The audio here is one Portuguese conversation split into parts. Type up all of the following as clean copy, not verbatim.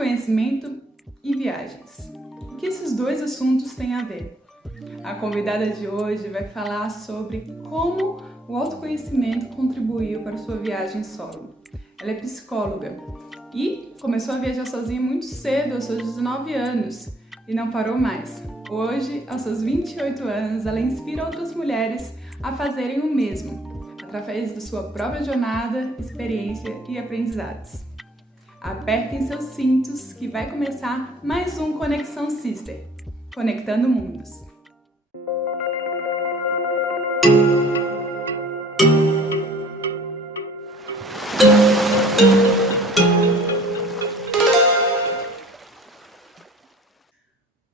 autoconhecimento e viagens. O que esses dois assuntos têm a ver? A convidada de hoje vai falar sobre como o autoconhecimento contribuiu para sua viagem solo. Ela é psicóloga e começou a viajar sozinha muito cedo, aos seus 19 anos, e não parou mais. Hoje, aos seus 28 anos, ela inspira outras mulheres a fazerem o mesmo, através da sua própria jornada, experiência e aprendizados. Apertem seus cintos que vai começar mais um Conexão Sister, conectando mundos.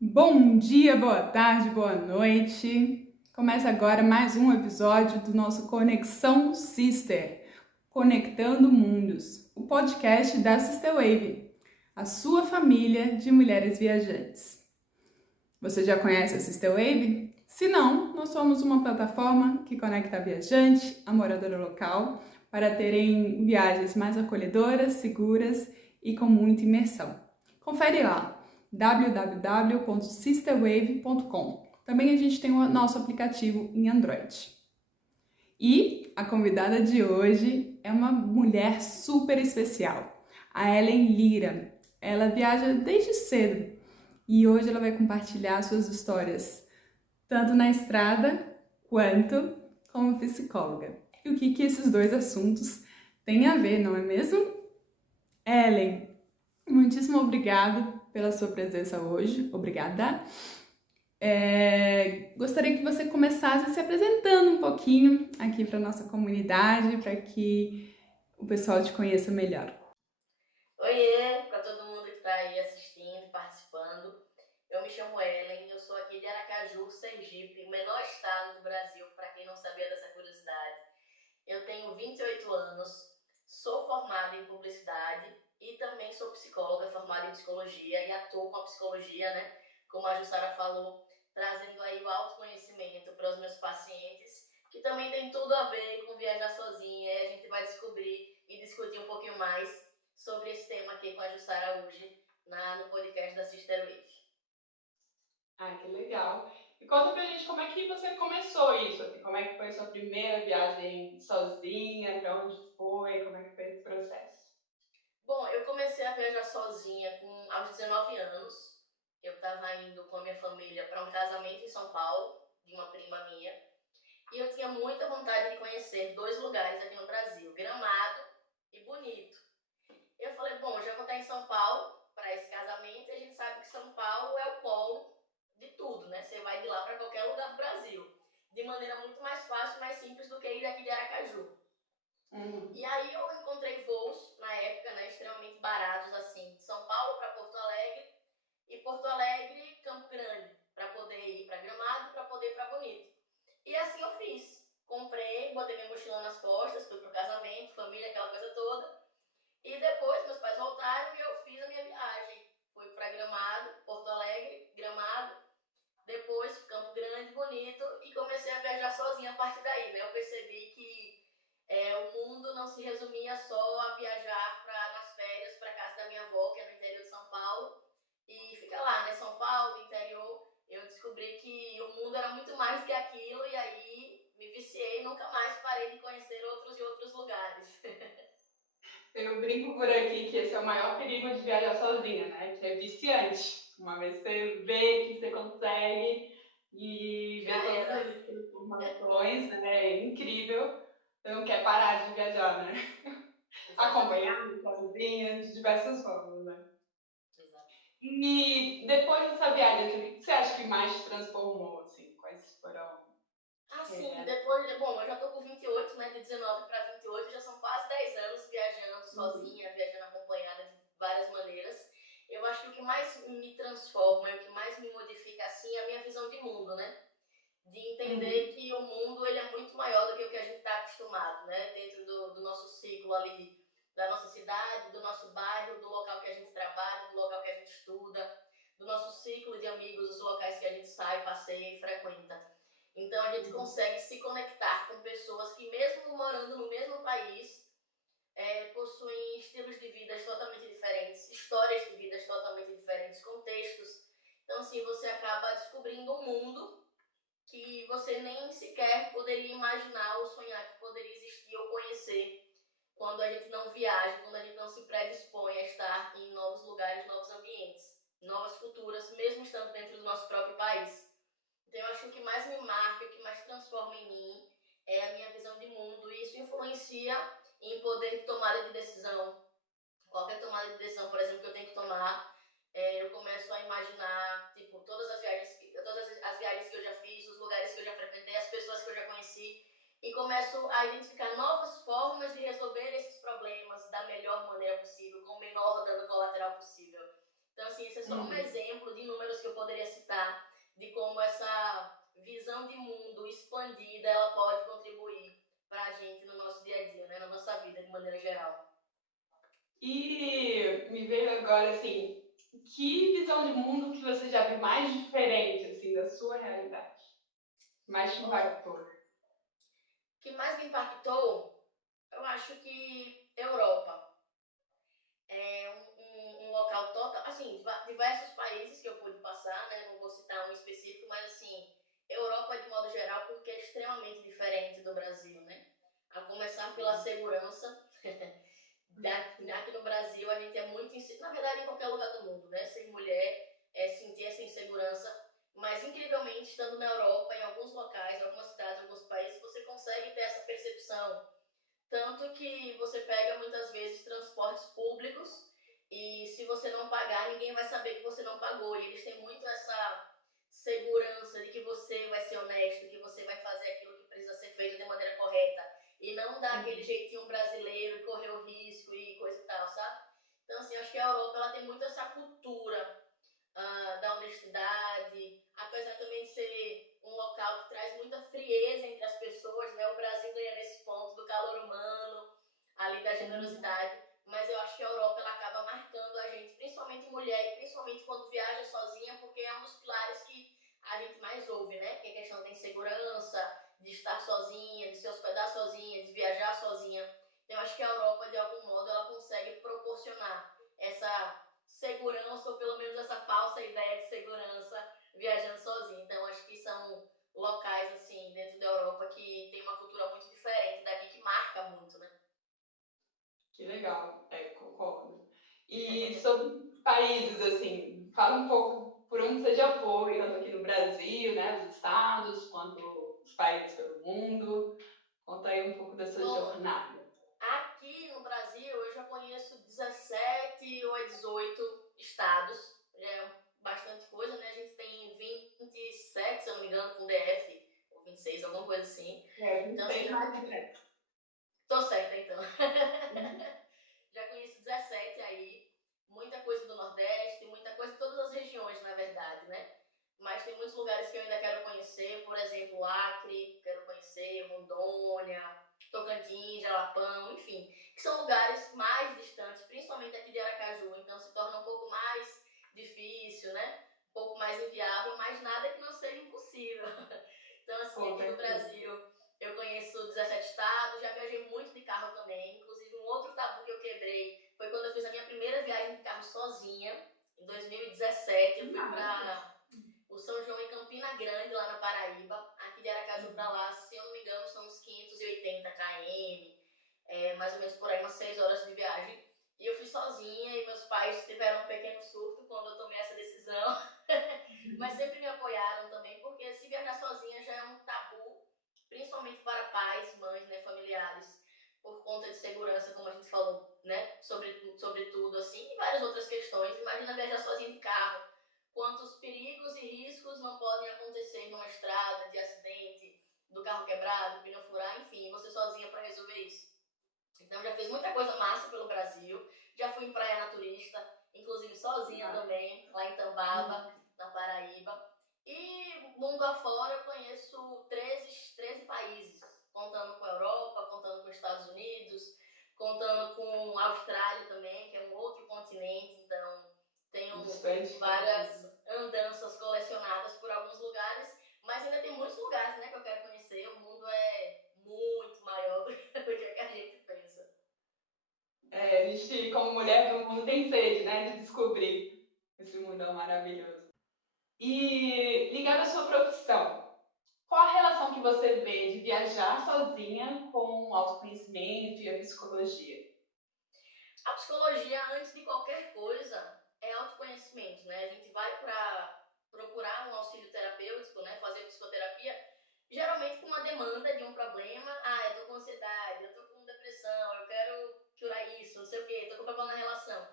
Bom dia, boa tarde, boa noite. Começa agora mais um episódio do nosso Conexão Sister, Conectando Mundos, o podcast da Sister Wave, a sua família de mulheres viajantes. Você já conhece a Sister Wave? Se não, nós somos uma plataforma que conecta a viajante, a moradora local, para terem viagens mais acolhedoras, seguras e com muita imersão. Confere lá, www.sisterwave.com. Também a gente tem o nosso aplicativo em Android. E a convidada de hoje é uma mulher super especial, a Ellen Lira. Ela viaja desde cedo e hoje ela vai compartilhar suas histórias, tanto na estrada quanto como psicóloga. E o que esses dois assuntos têm a ver, não é mesmo? Ellen, muitíssimo obrigada pela sua presença hoje. Obrigada. Gostaria que você começasse se apresentando um pouquinho aqui para nossa comunidade, para que o pessoal te conheça melhor. Oiê, para todo mundo que está aí assistindo e participando. Eu me chamo Ellen, eu sou aqui de Aracaju, Sergipe, o menor estado do Brasil, para quem não sabia dessa curiosidade. Eu tenho 28 anos, sou formada em publicidade e também sou psicóloga, formada em psicologia e atuo com a psicologia, né? Como a Jussara falou, trazendo aí o autoconhecimento para os meus pacientes, que também tem tudo a ver com viajar sozinha, e a gente vai descobrir e discutir um pouquinho mais sobre esse tema aqui com a Jussara hoje no podcast da Sister Wave. Ah, que legal. E conta pra gente como é que você começou isso, assim, como é que foi a sua primeira viagem sozinha, pra onde foi, como é que foi esse processo? Bom, eu comecei a viajar sozinha aos 19 anos. Eu estava indo com a minha família para um casamento em São Paulo, de uma prima minha. E eu tinha muita vontade de conhecer dois lugares aqui no Brasil, Gramado e Bonito. Eu falei, bom, já vou estar em São Paulo para esse casamento e a gente sabe que São Paulo é o polo de tudo, né? Você vai de lá para qualquer lugar do Brasil, de maneira muito mais fácil e mais simples do que ir daqui de Aracaju. Uhum. E aí eu encontrei voos, na época, né, extremamente baratos, assim, de São Paulo para Porto Alegre e Porto Alegre, Campo Grande, para poder ir para Gramado e para poder ir para Bonito. E assim eu fiz. Comprei, botei minha mochila nas costas, fui pro casamento, família, aquela coisa toda. E depois meus pais voltaram e eu fiz a minha viagem. Fui para Gramado, Porto Alegre, Gramado, depois Campo Grande, Bonito, e comecei a viajar sozinha a partir daí, né? Eu percebi que o mundo não se resumia só a viajar nas férias para casa da minha avó, que é no interior de São Paulo, e fica lá, né? São Paulo, interior. Eu descobri que o mundo era muito mais do que aquilo, e aí me viciei e nunca mais parei de conhecer outros e outros lugares. Eu brinco por aqui que esse é o maior perigo de viajar sozinha, né? Que é viciante. Uma vez que você vê que você consegue e vê Já todas era. as informações, né? É incrível. Você não quer parar de viajar, né? Exatamente. Acompanhada, sozinha, de diversas formas, né? Exato. E depois dessa viagem, assim, o que você acha que mais te transformou, assim? Quais foram? Assim, É... depois, bom, eu já tô com 28, né, de 19 para 28, já são quase 10 anos viajando Uhum, sozinha, viajando acompanhada de várias maneiras. Eu acho que o que mais me transforma e o que mais me modifica, assim, é a minha visão de mundo, né? De entender uhum, que o mundo, ele é muito maior do que o que a gente está acostumado, né? Dentro do nosso ciclo ali, da nossa cidade, do nosso bairro, do local que a gente trabalha, do local que a gente estuda, do nosso ciclo de amigos, os locais que a gente sai, passeia e frequenta. Então a gente uhum, consegue se conectar com pessoas que, mesmo morando no mesmo país, possuem estilos de vida totalmente diferentes, histórias de vida Então, assim, você acaba descobrindo um mundo que você nem sequer poderia imaginar ou sonhar que poderia existir ou conhecer quando a gente não viaja, quando a gente não se predispõe a estar em novos lugares, novos ambientes, novas culturas, mesmo estando dentro do nosso próprio país. Então, eu acho que o que mais me marca, o que mais transforma em mim é a minha visão de mundo, e isso influencia em poder de tomada de decisão. Qualquer tomada de decisão, por exemplo, que eu tenho que tomar, eu começo a imaginar, tipo, todas as viagens que eu já fiz, os lugares que eu já frequentei, as pessoas que eu já conheci, e começo a identificar novas formas de resolver esses problemas da melhor maneira possível, com o menor dano colateral possível. Então, assim, esse é só um Uhum. exemplo de números que eu poderia citar de como essa visão de mundo expandida ela pode contribuir para a gente no nosso dia a dia, né, na nossa vida de maneira geral. E me veio agora assim, que visão de mundo que você já viu mais diferente assim da sua realidade? Mais te Olha, impactou? o que mais me impactou, eu acho que Europa. É um local total, assim, diversos países que eu pude passar, né? Não vou citar um específico, mas assim, Europa de modo geral, porque é extremamente diferente do Brasil, né? A começar pela segurança. Aqui no Brasil a gente é muito na verdade em qualquer lugar do mundo, né? Ser mulher é sentir essa insegurança, mas incrivelmente estando na Europa, em alguns locais, em algumas cidades, em alguns países, você consegue ter essa percepção, tanto que você pega muitas vezes transportes públicos e se você não pagar, ninguém vai saber que você não pagou. E eles têm muito essa segurança de que você vai ser honesto, que você vai fazer aquilo que precisa ser feito de maneira correta e não dar aquele jeitinho brasileiro e correr o risco e coisa e tal, sabe? Então, assim, acho que a Europa ela tem muito essa cultura da honestidade, apesar também de ser um local que traz muita frieza entre as pessoas, né? O Brasil ganha nesse ponto do calor humano, ali da generosidade, mas eu acho que a Europa ela acaba marcando a gente, principalmente mulher e principalmente quando viaja sozinha, porque é um dos pilares que a gente mais ouve, né? Que é a questão da insegurança, de estar sozinha, de se hospedar sozinha, de viajar sozinha. Então, eu acho que a Europa, de algum modo, ela consegue proporcionar essa segurança, ou pelo menos essa falsa ideia de segurança viajando sozinho. Então, acho que são locais, assim, dentro da Europa que tem uma cultura muito diferente daqui, que marca muito, né? Que legal, concordo. E sobre países, assim, fala um pouco por onde você já foi, tanto aqui no Brasil, né, os estados, quanto os países pelo mundo. Conta aí um pouco dessa Bom, jornada. aqui no Brasil eu já conheço 17 ou 18 estados, já é bastante coisa, né? A gente tem 27, se eu não me engano, com DF, ou 26, alguma coisa assim. É, Então, assim, 26 já mais completo. tô certa, então. Já conheço 17 aí, muita coisa do Nordeste, muita coisa de todas as regiões, na verdade, né? Mas tem muitos lugares que eu ainda quero conhecer, por exemplo, Acre, quero conhecer, Rondônia, Tocantins, Jalapão, enfim, que são lugares mais distantes, principalmente aqui de Aracaju, então se torna um pouco mais difícil, né? Um pouco mais inviável, mas nada que não seja impossível. Então, assim, Com aqui no certeza. Brasil, eu conheço 17 estados, já viajei muito de carro também. Inclusive, um outro tabu que eu quebrei foi quando eu fiz a minha primeira viagem de carro sozinha, em 2017. Eu fui Maravilha. para o São João em Campina Grande, lá na Paraíba. Aqui de Aracaju para lá, se eu não me engano, são uns 580 km, mais ou menos por aí, umas 6 horas de viagem. E eu fui sozinha e meus pais tiveram um pequeno surto quando eu tomei essa decisão. Mas sempre me apoiaram também, porque se viajar sozinha já é um tabu, principalmente para pais, mães, né, familiares, por conta de segurança, como a gente falou, né, sobre tudo, assim, e várias outras questões. Imagina viajar sozinha de carro. Quantos perigos e riscos não podem acontecer numa estrada, de acidente, do carro quebrado, pneu furar, enfim, você sozinha para resolver isso. Então já fiz muita coisa massa pelo Brasil, já fui em praia naturista, inclusive sozinha também, lá em Tambaba, na Paraíba. E mundo afora eu conheço 13 países, contando com a Europa, contando com os Estados Unidos, contando com a Austrália também, que é um outro continente, então tenho Bastante. várias andanças colecionadas por alguns lugares, mas ainda tem muitos lugares, né, que eu quero conhecer. O mundo é muito maior do que a gente pensa. É, a gente, como mulher do mundo, tem sede, né, de descobrir esse mundão maravilhoso. E ligado à sua profissão, qual a relação que você vê de viajar sozinha com o autoconhecimento e a psicologia? A psicologia, antes de qualquer coisa, é autoconhecimento, né? A gente vai para procurar um auxílio terapêutico, né? Fazer psicoterapia, geralmente com uma demanda de um problema. Ah, eu tô com ansiedade, eu tô com depressão, eu quero curar isso, não sei o quê, tô com problema na relação.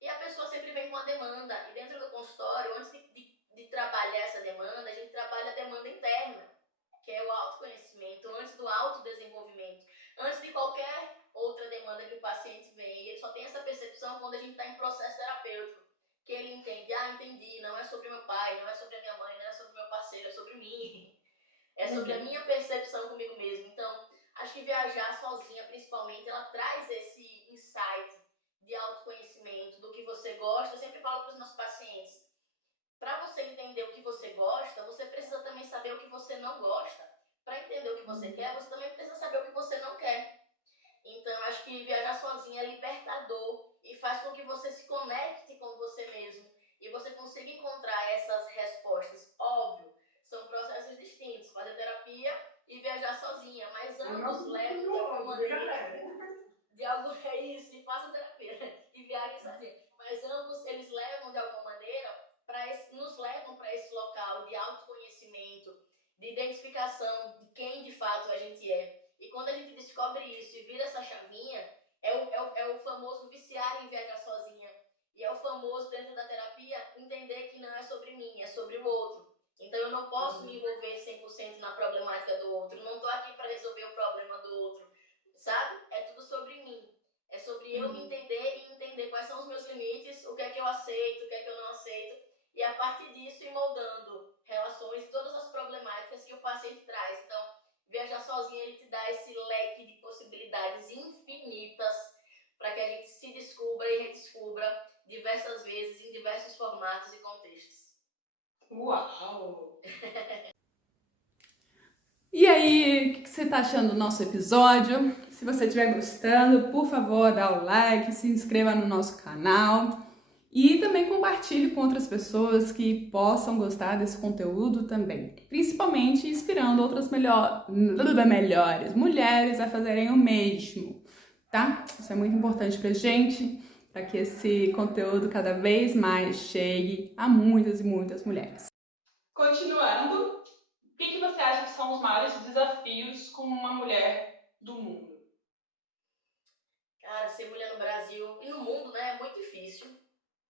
E a pessoa sempre vem com uma demanda. E dentro do consultório, antes de trabalhar essa demanda, a gente trabalha a demanda interna, que é o autoconhecimento, antes do autodesenvolvimento, antes de qualquer outra demanda que o paciente vem. Ele só tem essa percepção quando a gente está em processo terapêutico, que ele entende, entendi, não é sobre meu pai, não é sobre a minha mãe, não é sobre meu parceiro, é sobre mim. É sobre a minha percepção comigo mesmo. Então, acho que viajar sozinha, principalmente, ela traz esse insight de autoconhecimento, do que você gosta. Eu sempre falo para os meus pacientes, para você entender o que você gosta, você precisa também saber o que você não gosta. Para entender o que você quer, você também precisa saber o que você não quer. Então, eu acho que viajar sozinha é libertador e faz com que você se conecte com você mesmo e você consiga encontrar essas respostas. Óbvio, são processos distintos, fazer terapia e viajar sozinha, mas ambos levam de alguma maneira de algo é isso, e façam terapia e viajem sozinha. Mas ambos eles levam de alguma maneira nos levam para esse local de autoconhecimento, de identificação de quem de fato a gente é. E quando a gente descobre isso e vira essa chavinha, é o famoso viciar em viajar sozinha. E é o famoso, dentro da terapia, entender que não é sobre mim, é sobre o outro. Então eu não posso me envolver 100% na problemática do outro. Não estou aqui para resolver o problema do outro, sabe? É tudo sobre mim. É sobre eu me entender e entender quais são os meus limites, o que é que eu aceito, o que é que eu não aceito. E a partir disso ir moldando relações e todas as problemáticas que o paciente traz. Então, viajar sozinho, ele te dá esse leque de possibilidades infinitas para que a gente se descubra e redescubra diversas vezes, em diversos formatos e contextos. Uau! E aí, o que você está achando do nosso episódio? Se você estiver gostando, por favor, dá o like, se inscreva no nosso canal e também compartilhe com outras pessoas que possam gostar desse conteúdo também. Principalmente inspirando outras melhores mulheres a fazerem o mesmo, tá? Isso é muito importante pra gente, para que esse conteúdo cada vez mais chegue a muitas e muitas mulheres. Continuando, o que você acha que são os maiores desafios como uma mulher do mundo? Cara, ser mulher no Brasil e no mundo, né, é muito difícil.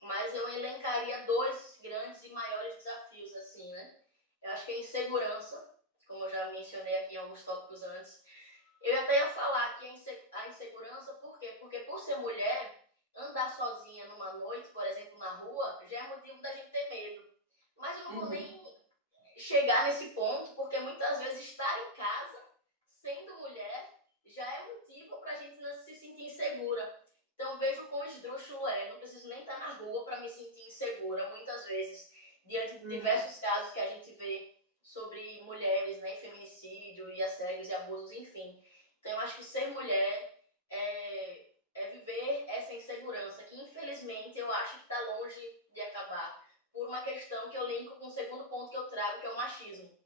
Mas eu elencaria dois grandes e maiores desafios, assim, né? Eu acho que a insegurança, como eu já mencionei aqui em alguns tópicos antes. Eu até ia falar que a insegurança, por quê? Porque por ser mulher, andar sozinha numa noite, por exemplo, na rua, já é motivo da gente ter medo. Mas eu não vou nem chegar nesse ponto, porque muitas vezes estar em casa, sendo mulher, já é motivo pra gente não se sentir insegura. Então vejo quão esdrúxulo é. Não preciso nem estar na rua para me sentir insegura, muitas vezes, diante de diversos casos que a gente vê sobre mulheres, né, feminicídio e assédios e abusos, enfim. Então eu acho que ser mulher é viver essa insegurança, que infelizmente eu acho que está longe de acabar, por uma questão que eu linko com o segundo ponto que eu trago, que é o machismo.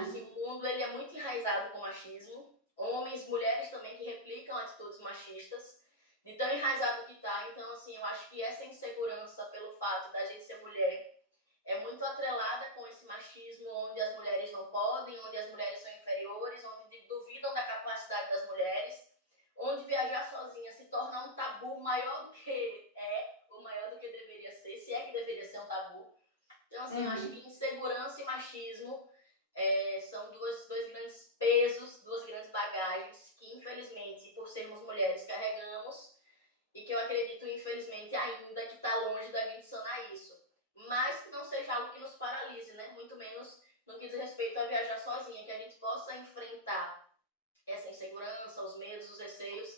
Assim, o mundo ele é muito enraizado com o machismo. Homens, mulheres também que replicam atitudes machistas, de tão enraizado que tá. Então, assim, eu acho que essa insegurança pelo fato da gente ser mulher é muito atrelada com esse machismo, onde as mulheres não podem, onde as mulheres são inferiores, onde duvidam da capacidade das mulheres, onde viajar sozinha se torna um tabu maior do que ou maior do que deveria ser, se é que deveria ser um tabu. Então, assim, eu acho que insegurança e machismo são dois grandes pesos, duas grandes bagagens que, infelizmente, por sermos mulheres, carregamos e que eu acredito, infelizmente, ainda que está longe da gente sanar isso. Mas que não seja algo que nos paralise, né? Muito menos no que diz respeito a viajar sozinha, que a gente possa enfrentar essa insegurança, os medos, os receios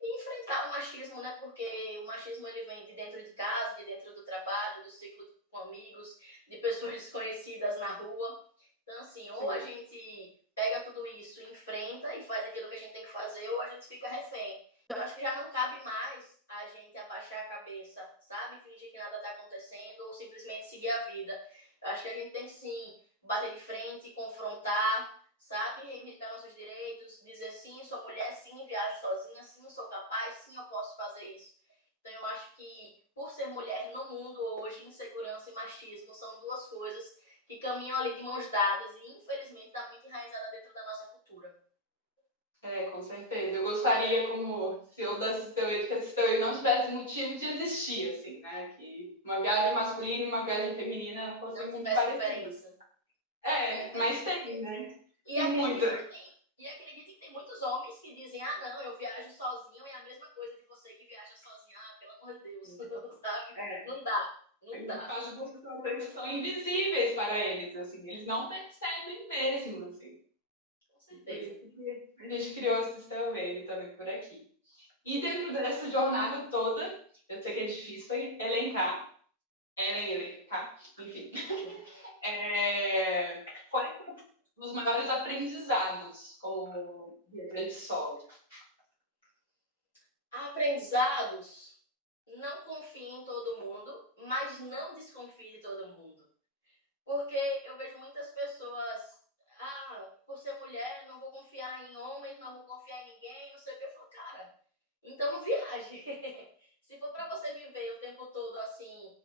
e enfrentar o machismo, né? Porque o machismo ele vem de dentro de casa, de dentro do trabalho, do ciclo com amigos, de pessoas desconhecidas na rua. Então, assim, ou a gente pega tudo isso, enfrenta e faz aquilo que a gente tem que fazer, ou a gente fica refém. Eu acho que já não cabe mais a gente abaixar a cabeça, sabe? Fingir que nada tá acontecendo ou simplesmente seguir a vida. Eu acho que a gente tem sim bater de frente, confrontar, sabe? Reivindicar nossos direitos, dizer sim, sou mulher, sim, viajo sozinha, sim, sou capaz, sim, eu posso fazer isso. Então eu acho que por ser mulher no mundo hoje, insegurança e machismo são duas coisas que caminham ali de mãos dadas e infelizmente está muito enraizada dentro da nossa cultura. Com certeza. Eu gostaria, como CEO da Sistema, que a Sistema não tivesse motivo de existir, assim, né? Que uma viagem masculina e uma viagem feminina fossem Não muito tivesse parecidas. diferença. Mas tem, né? E Tem muita. acredite que tem muitos homens que dizem, ah não, eu viajo sozinho, é a mesma coisa de você que viaja sozinho. Ah, pelo amor de Deus, sabe? Não dá, A não gente dá. passa por situações que são invisíveis para eles, assim. Eles não percebem mesmo, assim. Com Por certeza. isso que a gente criou o Sistema também por aqui. E dentro dessa jornada toda, eu sei que é difícil elencar, enfim. Quais são os maiores aprendizados como viajante solo? Aprendizados, não confie em todo mundo, mas não desconfie de todo mundo. Porque eu vejo muitas pessoas, por ser mulher, não vou confiar em homens, não vou confiar em ninguém, não sei o que. Eu falo, cara, então não viaje. Se for pra você viver o tempo todo assim,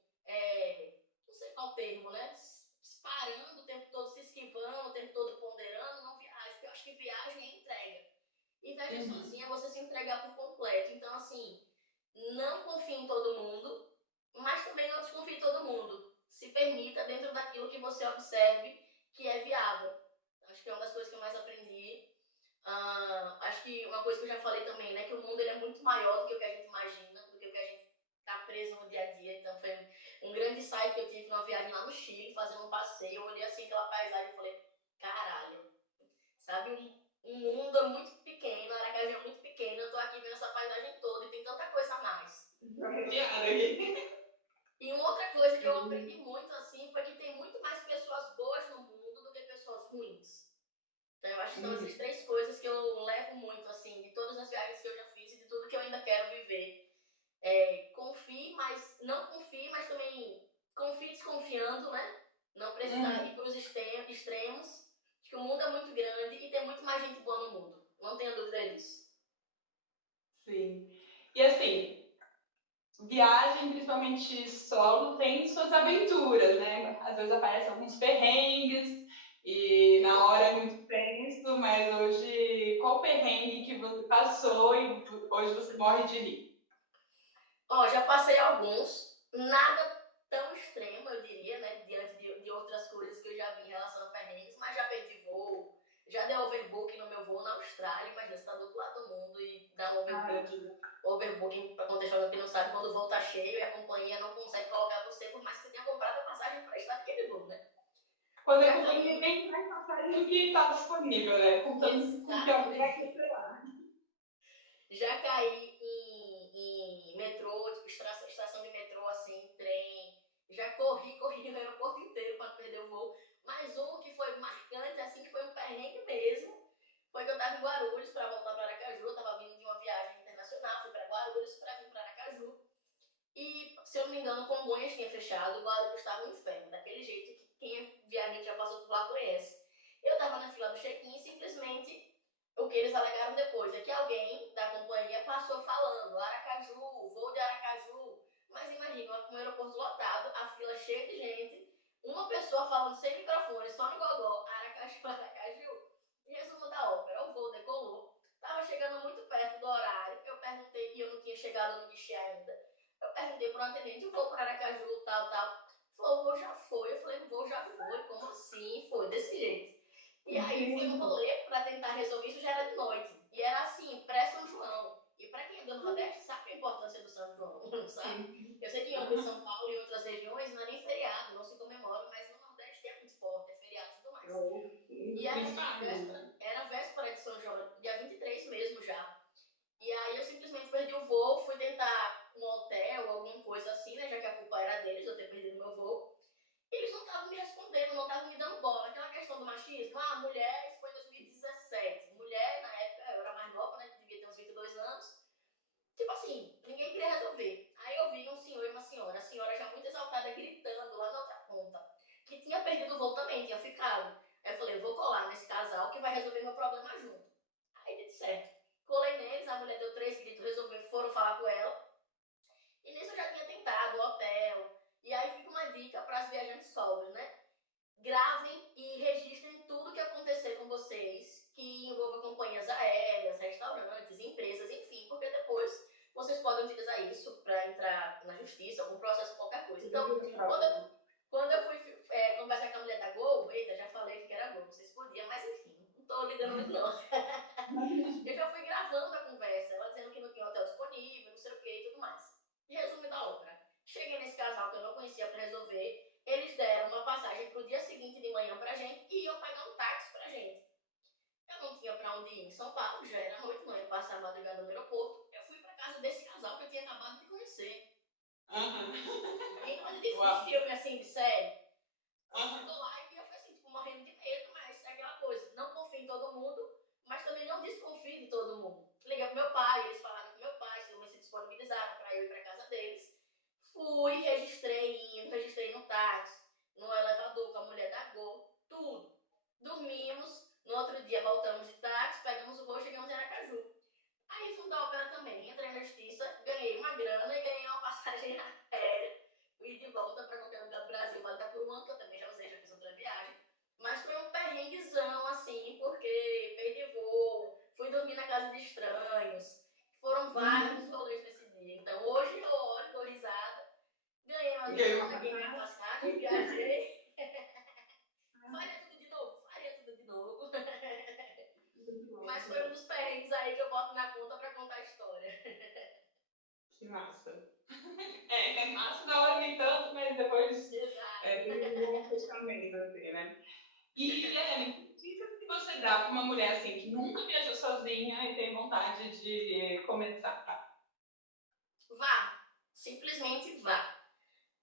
não sei qual termo, né? Parando o tempo todo, se esquivando, o tempo todo ponderando, não viaje. Porque eu acho que viagem é entrega. E viagem sozinha é você se entregar por completo. Então, assim, não confie em todo mundo, mas também não desconfie de todo mundo. Se permita dentro daquilo que você observe que é viável. Acho que é uma das coisas que eu mais aprendi. Acho que uma coisa que eu já falei também, né, que o mundo ele é muito maior do que o que a gente imagina, do que o que a gente está preso no dia a dia. Então foi um grande insight que eu tive numa viagem lá no Chile, fazendo um passeio. Eu olhei assim aquela paisagem e falei, caralho, sabe, um mundo muito pequeno, Aracaju é muito pequeno, eu tô aqui vendo essa paisagem toda e tem tanta coisa a mais. E uma outra coisa que eu aprendi muito assim foi que tem muito mais pessoas boas no mundo do que pessoas ruins. Então eu acho que são essas três coisas que eu levo muito assim, de todas as viagens que eu já fiz e de tudo que eu ainda quero viver. Confie, mas não confie, mas também confie desconfiando, né? Não precisa ir para os extremos. Acho que o mundo é muito grande e tem muito mais gente boa no mundo. Não tenha dúvida disso. Sim. E assim, viagem, principalmente solo, tem suas aventuras, né? Às vezes aparecem alguns perrengues e na hora é muito tenso, mas hoje, qual perrengue que você passou e hoje você morre de rir? Já passei alguns, nada tão extremo, eu diria, né? Diante de outras coisas que eu já vi em relação a perrengues, mas já perdi voo, já dei overbooking no meu voo na Austrália, imagina, você tá do outro lado do mundo e dá um overbooking para contextualizar quem não sabe, quando o voo tá cheio e a companhia não consegue colocar você, por mais que você tenha comprado a passagem para estar naquele voo, né? Quando a companhia tem mais passagem do que está disponível, né? Contando com o que alguém vai cancelar. Já caí em metrô, tipo, estação de metrô, assim, trem. Já corri no aeroporto inteiro para não perder o voo. Mas um que foi marcante, assim, que foi um perrengue mesmo, foi que eu tava em Guarulhos para voltar para Aracaju. Eu tava vindo de uma viagem internacional, fui para Guarulhos para vir para Aracaju. E, se eu não me engano, Congonhas tinha fechado, Guarulhos estava um inferno, daquele jeito que quem é viajante já passou por lá conhece. Eu tava na fila do check-in e simplesmente o que eles alegaram depois é que alguém da companhia passou falando Aracaju, voo de Aracaju. Mas imagina, um aeroporto lotado, a fila cheia de gente, uma pessoa falando sem microfone, só no gogó, Aracaju, Aracaju. E resumo da ópera, o voo decolou, estava chegando muito perto do horário, eu perguntei, e eu não tinha chegado no guichê ainda, eu perguntei para o atendente, o voo para Aracaju, tal, tal. Falou, o voo já foi. Eu falei, o voo já foi? Como assim? Foi desse jeito. E aí foi um rolê para tentar resolver isso, já era de noite. E era assim, pré-São João. E para quem é do Nordeste, sabe a importância do São João, sabe? Eu sei que em São Paulo e outras regiões não é nem feriado, não se comemora, mas no Nordeste é muito forte, é feriado e tudo mais. E era véspera de São João, dia 23 mesmo já. E aí eu simplesmente perdi o voo, fui tentar um hotel, alguma coisa assim, né? Já que a culpa era deles, eu ter perdido meu voo. E eles não estavam me respondendo, não estavam me dando bola. Aquela questão do machismo, mulher, isso foi em 2017. Mulher, na época, eu era mais nova, né? Devia ter uns 22 anos. Tipo assim, ninguém queria resolver. Aí eu vi um senhor e uma senhora as viajantes solos, né? Gravem e registrem tudo que acontecer com vocês, que envolva companhias aéreas, restaurantes, empresas, enfim, porque depois vocês podem utilizar isso para entrar na justiça, algum processo, qualquer coisa. Então, quando eu fui conversar com a mulher da Gol, eita, já falei que era Gol, não sei se podia, mas enfim, não tô ligando muito não. Eu já fui gravando a conversa, ela dizendo que não tinha hotel disponível, não sei o que e tudo mais. Resumo da ópera. Cheguei nesse casal que eu não conhecia para resolver, eles deram uma passagem pro dia seguinte de manhã pra gente e iam pagar um táxi pra gente. Eu não tinha pra onde ir em São Paulo, já era noite, não ia passar a madrugada no aeroporto. Eu fui pra casa desse casal que eu tinha acabado de conhecer. Bem coisa de filme assim, de série. Eu tô lá e eu fui assim, tipo, morrendo de medo, mas é aquela coisa, não confio em todo mundo, mas também não desconfio de todo mundo. Liguei pro meu pai, eles falaram com meu pai, se disponibilizaram pra eu ir pra casa deles. Fui, registrei no táxi, no elevador com a mulher da Gol, tudo. Dormimos, no outro dia voltamos de táxi, pegamos o voo e chegamos em Aracaju. Aí fui da ópera também, entrei na justiça, ganhei uma grana e ganhei uma passagem aérea. Fui de volta para qualquer lugar do Brasil, valida por um ano, que eu também já usei, já fiz outra viagem. Mas foi um perrenguezão, assim, porque perdi voo, fui dormir na casa de estranhos. Foram vários rolês nesse dia. Então hoje eu olho, dou risada, ganhei uma grana, ganhei minha passagem, viajei. Faria tudo de novo. Mas foi um dos perrengues aí que eu boto na conta pra contar a história. Que massa. É massa na hora nem tanto, mas depois tem um fechamento, assim, né? E, Ellen, que dicas que você dá para uma mulher assim que nunca viajou sozinha e tem vontade de começar? Vá. Simplesmente vá.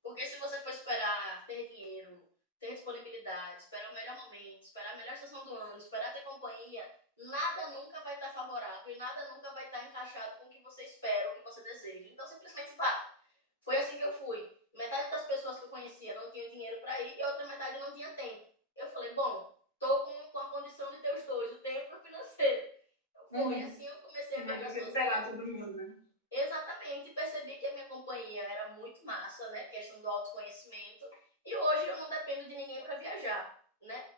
Porque se você for esperar ter dinheiro, ter disponibilidade, esperar o melhor momento, esperar a melhor estação do ano, esperar ter companhia, nada nunca vai estar favorável e nada nunca vai estar encaixado com o que você espera, o que você deseja. Então simplesmente vá. Foi assim que eu fui. Metade das pessoas que eu conhecia não tinham dinheiro para ir e a outra metade não tinha tempo. Eu falei, bom, tô com a condição de ter os dois, o tempo e o financeiro. Foi assim eu comecei a viajar sozinha. Exatamente, percebi que a minha companhia era muito massa, né? Questão do autoconhecimento. E hoje eu não dependo de ninguém para viajar, né?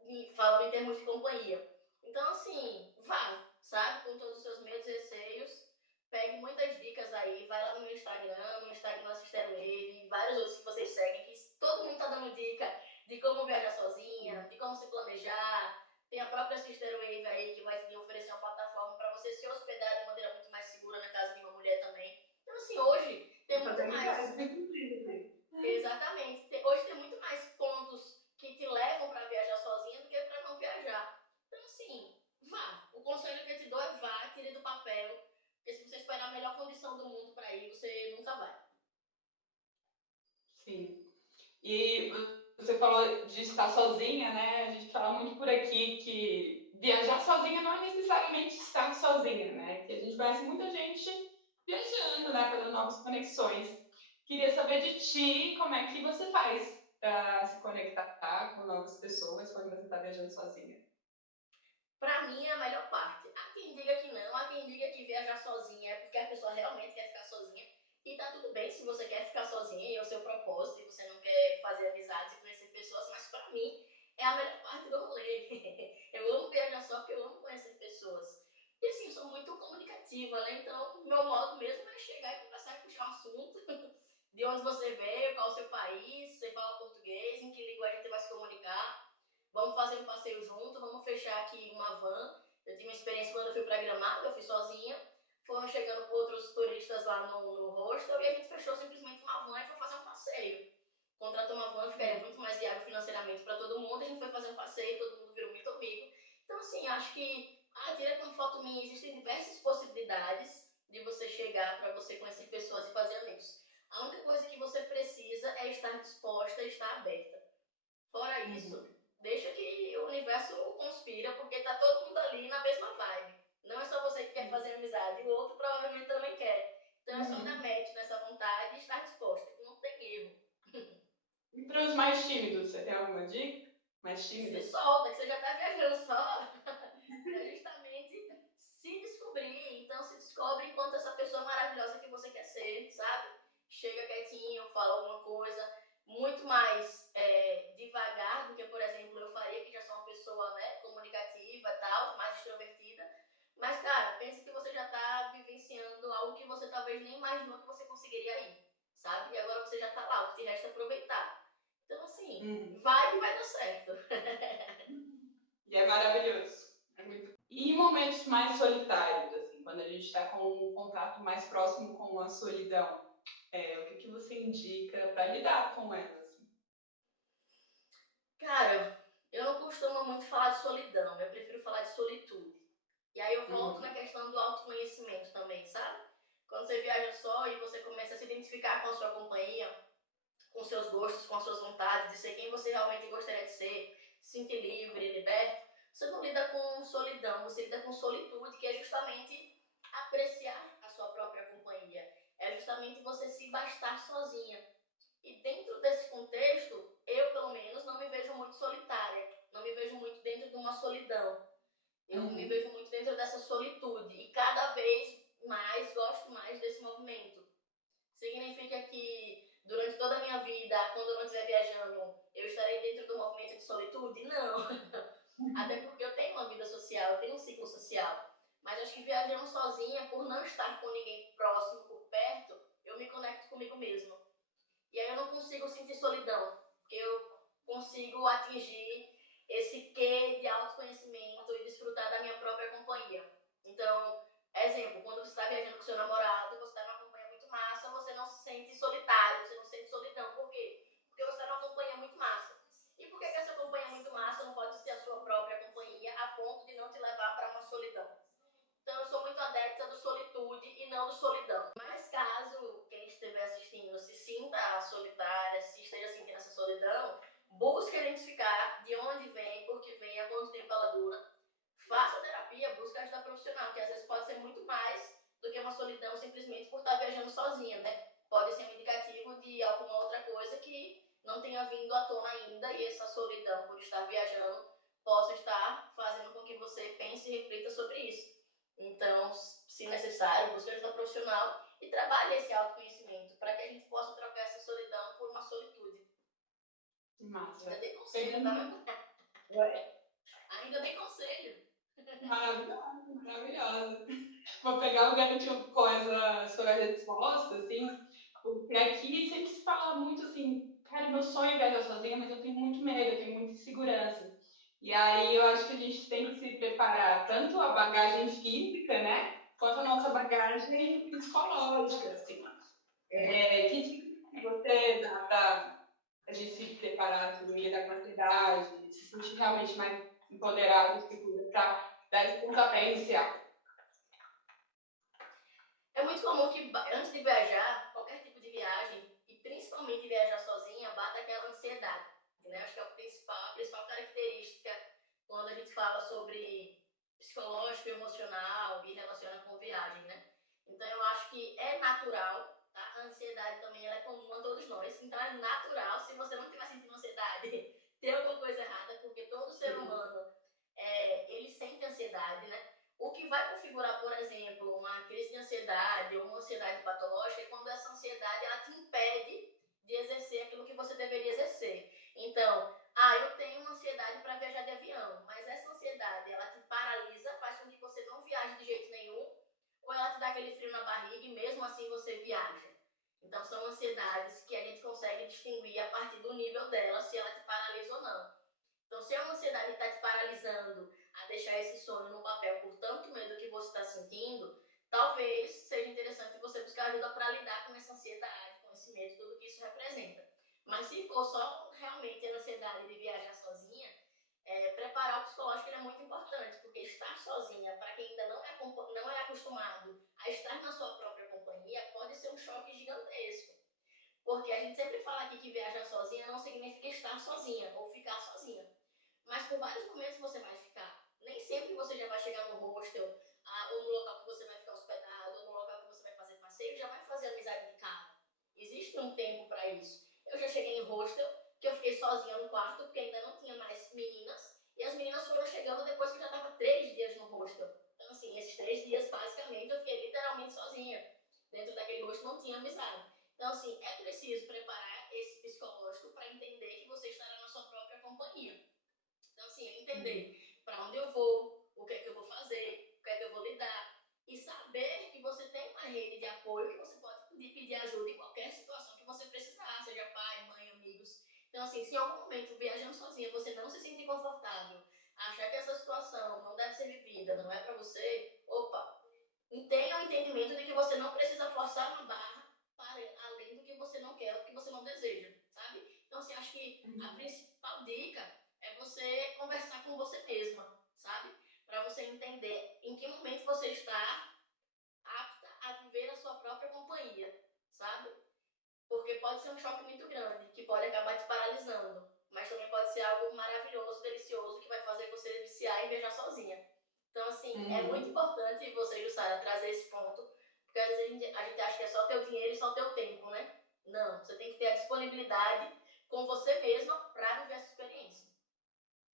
E falando em termos de companhia. Então, assim, vá, sabe? Com todos os seus medos e receios. Pegue muitas dicas aí. Vai lá no meu Instagram da Sister Wave, vários outros que vocês seguem, que todo mundo tá dando dica de como viajar sozinha, de como se planejar. Tem a própria Sister Wave aí que vai te oferecer uma plataforma para você se hospedar de maneira muito mais segura na casa de uma mulher também. Então, assim, hoje tem muito mais. Exatamente. Hoje tem muito mais pontos que te levam para viajar sozinha do que para não viajar. Então, assim, vá. O conselho que eu te dou é vá, tire do papel. Porque se você esperar a melhor condição do mundo para ir, você nunca vai. Sim. E você falou de estar sozinha, né? A gente fala muito por aqui que viajar sozinha não é necessariamente estar sozinha, né? Que a gente conhece muita gente viajando, né? Fazendo novas conexões. Queria saber de ti como é que você faz para se conectar com novas pessoas quando você está viajando sozinha. Pra mim é a melhor parte. Há quem diga que não, há quem diga que viajar sozinha é porque a pessoa realmente quer ficar sozinha. E tá tudo bem se você quer ficar sozinha e é o seu propósito e você não quer fazer amizades e conhecer pessoas, mas pra mim é a melhor parte do rolê. Eu amo viajar só porque eu amo conhecer pessoas. E assim, eu sou muito comunicativa, né? Então, meu modo mesmo é chegar e conversar e puxar um assunto. De onde você veio, qual o seu país, você fala português, em que língua a gente vai se comunicar. Vamos fazer um passeio junto, vamos fechar aqui uma van. Eu tive uma experiência quando eu fui pra Gramado, eu fui sozinha. Foram chegando outros turistas lá no hostel e a gente fechou simplesmente uma van e foi fazer um passeio. Contratou uma van, ficaria muito mais viável financeiramente para todo mundo. A gente foi fazer um passeio, todo mundo virou muito amigo. Então, assim, acho que tira como foto minha, existem diversas possibilidades de você chegar para você conhecer pessoas e fazer amigos. A única coisa que você precisa é estar disposta e estar aberta. Fora isso, deixa que o universo conspira, porque tá todo mundo ali na mesma vibe. Não é só você que quer fazer amizade, o outro provavelmente também quer. Então é só dar match nessa vontade e estar disposta, que não tem erro. E para os mais tímidos, você tem alguma dica? Mais tímidos? Se solta, que você já tá viajando só. É justamente se descobrir. Então se descobre enquanto essa pessoa maravilhosa que você quer ser, sabe? Chega quietinho, fala alguma coisa. muito mais devagar do que, por exemplo, eu faria, que já sou uma pessoa, né, comunicativa e tal, mais extrovertida. Mas, cara, pense que você já tá vivenciando algo que você talvez nem imaginou que você conseguiria ir, sabe? E agora você já tá lá, o que te resta é aproveitar. Então, assim, vai que vai dar certo. E é maravilhoso. E em momentos mais solitários, assim, quando a gente está com um contato mais próximo com a solidão, o que você indica para lidar com ela? Assim? Cara, eu não costumo muito falar de solidão, eu prefiro falar de solitude. E aí eu volto na questão do autoconhecimento também, sabe? Quando você viaja só e você começa a se identificar com a sua companhia, com seus gostos, com as suas vontades, de ser quem você realmente gostaria de ser, se sentir livre, liberto, você não lida com solidão, você lida com solitude, que é justamente apreciar a sua própria companhia. É justamente você se bastar sozinha. E dentro desse contexto, eu, pelo menos, não me vejo muito solitária, não me vejo muito dentro de uma solidão. Eu me vejo muito dentro dessa solitude e cada vez mais gosto mais desse movimento. Significa que durante toda a minha vida, quando eu não estiver viajando, eu estarei dentro do movimento de solitude? Não. Até porque eu tenho uma vida social, eu tenho um ciclo social. Mas acho que viajando sozinha, por não estar com ninguém próximo, por perto, eu me conecto comigo mesma. E aí eu não consigo sentir solidão, porque eu consigo atingir esse quê de autoconhecimento e desfrutar da minha própria companhia. Então, exemplo, quando você está viajando com seu namorado, você está numa companhia muito massa, você não se sente solitário, você não sente solidão. Por quê? Porque você está numa companhia muito massa. E por que essa companhia muito massa não pode ser a sua própria companhia a ponto de não te levar para uma solidão? Então eu sou muito adepta do solitude e não do solidão. Mas caso quem estiver assistindo se sinta solitária, se esteja sentindo essa solidão, busque identificar de onde vem, por que vem, há quanto tempo ela dura. Faça terapia, busque ajuda profissional, que às vezes pode ser muito mais do que uma solidão simplesmente por estar viajando sozinha, né? Pode ser um indicativo de alguma outra coisa que não tenha vindo à tona ainda e essa solidão por estar viajando possa estar fazendo com que você pense e reflita sobre isso. Então, se necessário, busque ajuda profissional e trabalhe esse autoconhecimento para que a gente possa trocar essa solidão por uma solitude. Massa. Ainda tem conselho, tá? Ainda tem conselho. Maravilhosa, maravilhosa. Vou pegar o gancho com essa sua resposta, assim, porque aqui sempre se fala muito assim, cara, meu sonho é viajar sozinha, mas eu tenho muito medo, eu tenho muita insegurança. E aí eu acho que a gente tem que se preparar tanto a bagagem física, né, quanto a nossa bagagem psicológica, assim. Que tipo você dá para a gente se preparar para lidar com a ansiedade, se sentir realmente mais empoderado, seguro, para dar esse pontapé inicial? É muito comum que antes de viajar, qualquer tipo de viagem, e principalmente viajar sozinha, bata aquela ansiedade. Né? Acho que é a principal característica quando a gente fala sobre psicológico, emocional e relaciona com viagem, né? Então eu acho que é natural, tá? A ansiedade também ela é comum a todos nós, então é natural, se você não estiver sentindo ansiedade, ter alguma coisa errada, porque todo ser humano, ele sente ansiedade, né? O que vai configurar, por exemplo, uma crise de ansiedade ou uma ansiedade patológica é quando essa ansiedade ela te impede de exercer aquilo que você deveria exercer. Então, eu tenho uma ansiedade para viajar de avião, mas essa ansiedade ela te paralisa, faz com que você não viaje de jeito nenhum, ou ela te dá aquele frio na barriga e mesmo assim você viaja. Então, são ansiedades que a gente consegue distinguir a partir do nível dela, se ela te paralisa ou não. Então, se a ansiedade está te paralisando a deixar esse sonho no papel por tanto medo que você está sentindo, talvez seja interessante você buscar ajuda para lidar com essa ansiedade, com esse medo, tudo que isso representa. Mas se for só realmente a ansiedade de viajar sozinha, preparar o psicológico é muito importante, porque estar sozinha, para quem ainda não é acostumado a estar na sua própria companhia, pode ser um choque gigantesco. Porque a gente sempre fala aqui que viajar sozinha não significa estar sozinha ou ficar sozinha. Mas por vários momentos você vai ficar. Nem sempre você já vai chegar no hostel, ou no local que você vai ficar hospedado, ou no local que você vai fazer passeio, já vai fazer amizade de cara. Existe um tempo para isso. Eu já cheguei em hostel, que eu fiquei sozinha no quarto, porque ainda não tinha mais meninas, e as meninas foram chegando depois que eu já estava 3 dias no hostel. Então, assim, esses 3 dias, basicamente, eu fiquei literalmente sozinha. Dentro daquele hostel não tinha amizade. Então, assim, é preciso preparar esse psicológico assim, se em algum momento viajando sozinha você não se sentir confortável, achar que essa situação não deve ser vivida, não é pra você, opa, tenha o entendimento de que você não precisa forçar uma barra para além do que você não quer, do que você não deseja, sabe? Então, assim, acho que a principal dica é você conversar com você mesma, sabe? Para você entender em que momento você está apta a viver a sua própria companhia, sabe? Porque pode ser um choque muito grande, que pode acabar te paralisando, mas também pode ser algo maravilhoso, delicioso, que vai fazer você viciar e viajar sozinha. Então, assim, é muito importante você, Jussara, trazer esse ponto, porque às vezes a gente acha que é só ter o dinheiro e só ter o tempo, né? Não, você tem que ter a disponibilidade com você mesma para viver essa experiência.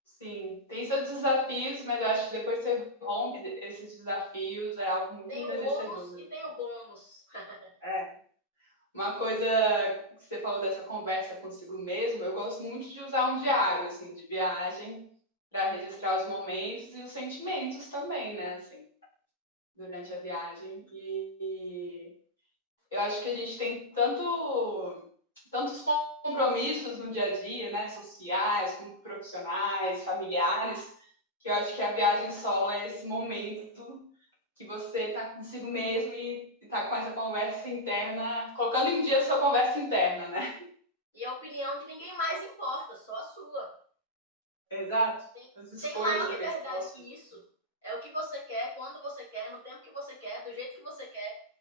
Sim, tem seus desafios, mas eu acho que depois você rompe esses desafios, é algo muito Tem o ônus enriquecedor. e tem o bônus. É. Uma coisa que você falou dessa conversa consigo mesmo, eu gosto muito de usar um diário, assim, de viagem, para registrar os momentos e os sentimentos também, né, assim, durante a viagem. E eu acho que a gente tem tantos compromissos no dia a dia, né, sociais, como profissionais, familiares, que eu acho que a viagem solo é esse momento que você está consigo mesmo e está com essa conversa interna, colocando em dia a sua conversa interna, né? E a opinião de ninguém mais importa, só a sua. Exato. As Tem escolhas maior que fez liberdade posso. que isso. É o que você quer, quando você quer, no tempo que você quer, do jeito que você quer.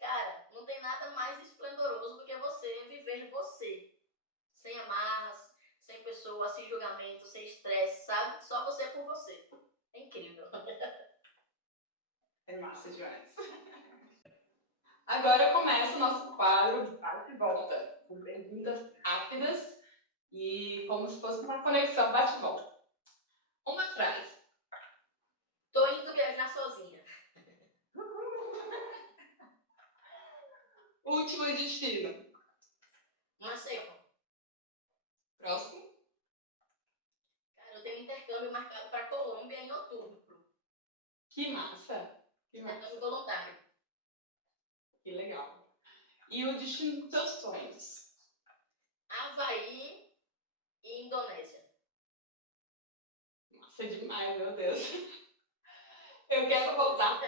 Cara, não tem nada mais esplendoroso do que você viver você. Sem amarras, sem pessoas, sem julgamento, sem estresse, sabe? Só você por você. É incrível. É massa demais. Agora começa o nosso quadro de bate e volta, com perguntas rápidas e como se fosse uma conexão bate e volta. Uma frase. Tô indo viajar sozinha. Último destino. Maceió. Próximo. Cara, eu tenho um intercâmbio marcado para Colômbia em outubro. Que massa. Que massa. Intercâmbio voluntário. Que legal. E o destino dos seus sonhos. Havaí e Indonésia. Massa demais, meu Deus. Eu quero voltar.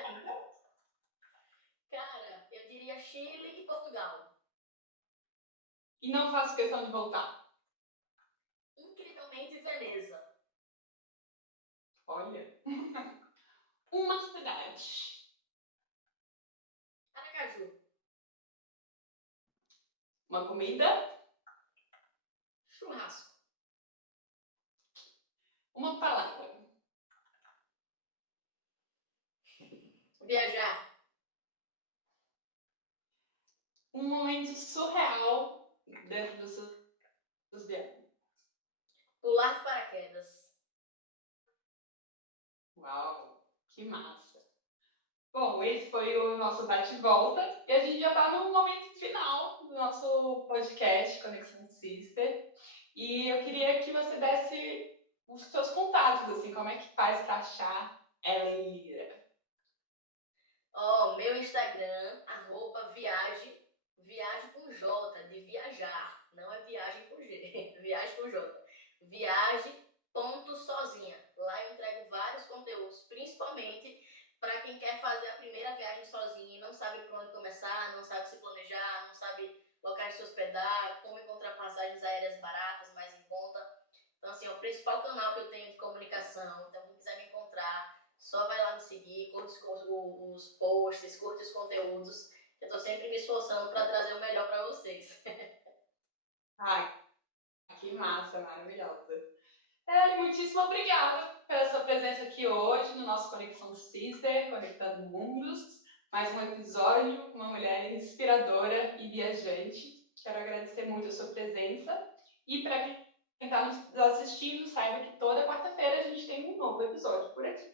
Cara, eu diria Chile e Portugal. E não faço questão de voltar. Incrivelmente Veneza. Olha. Uma cidade. Aracaju. Uma comida. Churrasco. Uma palavra. Viajar. Um momento surreal dentro dos seus viagens. Pular de paraquedas. Uau, que massa. Bom, esse foi o nosso bate-volta e a gente já está no momento final do nosso podcast Conexão Sister. E eu queria que você desse os seus contatos, assim, como é que faz para achar Ellen Lira? Meu Instagram, viagem com J, de viajar, não é viagem com G, viagem com J, viagem.sozinha. Lá eu entrego vários conteúdos, principalmente para quem quer fazer a primeira viagem sozinha e não sabe por onde começar, não sabe se planejar, não sabe locais de se hospedar, como encontrar passagens aéreas baratas, mais em conta. Então, assim, é o principal canal que eu tenho de comunicação. Então, quem quiser me encontrar, só vai lá me seguir, curte os posts, curte os conteúdos. Eu tô sempre me esforçando para trazer o melhor para vocês. Ai, que massa, maravilhosa. Ellen, muitíssimo obrigada pela sua presença aqui hoje no nosso Conexão Sister, Conectando Mundos. Mais um episódio com uma mulher inspiradora e viajante. Quero agradecer muito a sua presença. E para quem está nos assistindo, saiba que toda quarta-feira a gente tem um novo episódio por aqui.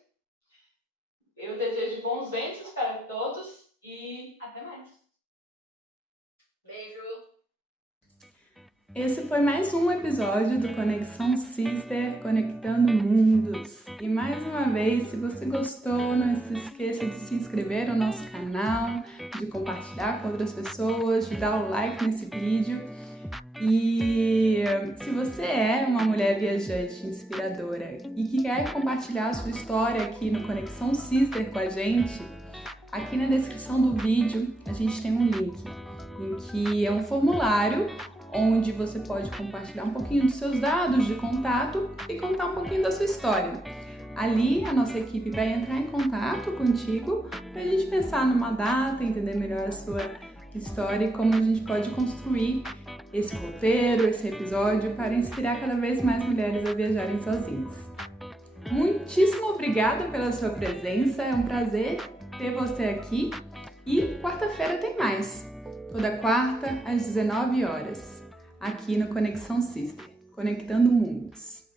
Eu desejo bons ventos para todos e até mais. Beijo! Esse foi mais um episódio do Conexão Sister, Conectando Mundos. E mais uma vez, se você gostou, não se esqueça de se inscrever no nosso canal, de compartilhar com outras pessoas, de dar o like nesse vídeo. E se você você é uma mulher viajante inspiradora e que quer compartilhar a sua história aqui no Conexão Sister com a gente, aqui na descrição do vídeo a gente tem um link em que é um formulário onde você pode compartilhar um pouquinho dos seus dados de contato e contar um pouquinho da sua história. Ali a nossa equipe vai entrar em contato contigo para a gente pensar numa data, entender melhor a sua história e como a gente pode construir esse roteiro, esse episódio para inspirar cada vez mais mulheres a viajarem sozinhas. Muitíssimo obrigada pela sua presença, é um prazer ter você aqui e quarta-feira tem mais. Toda quarta às 19 horas, aqui no Conexão Sister, conectando mundos.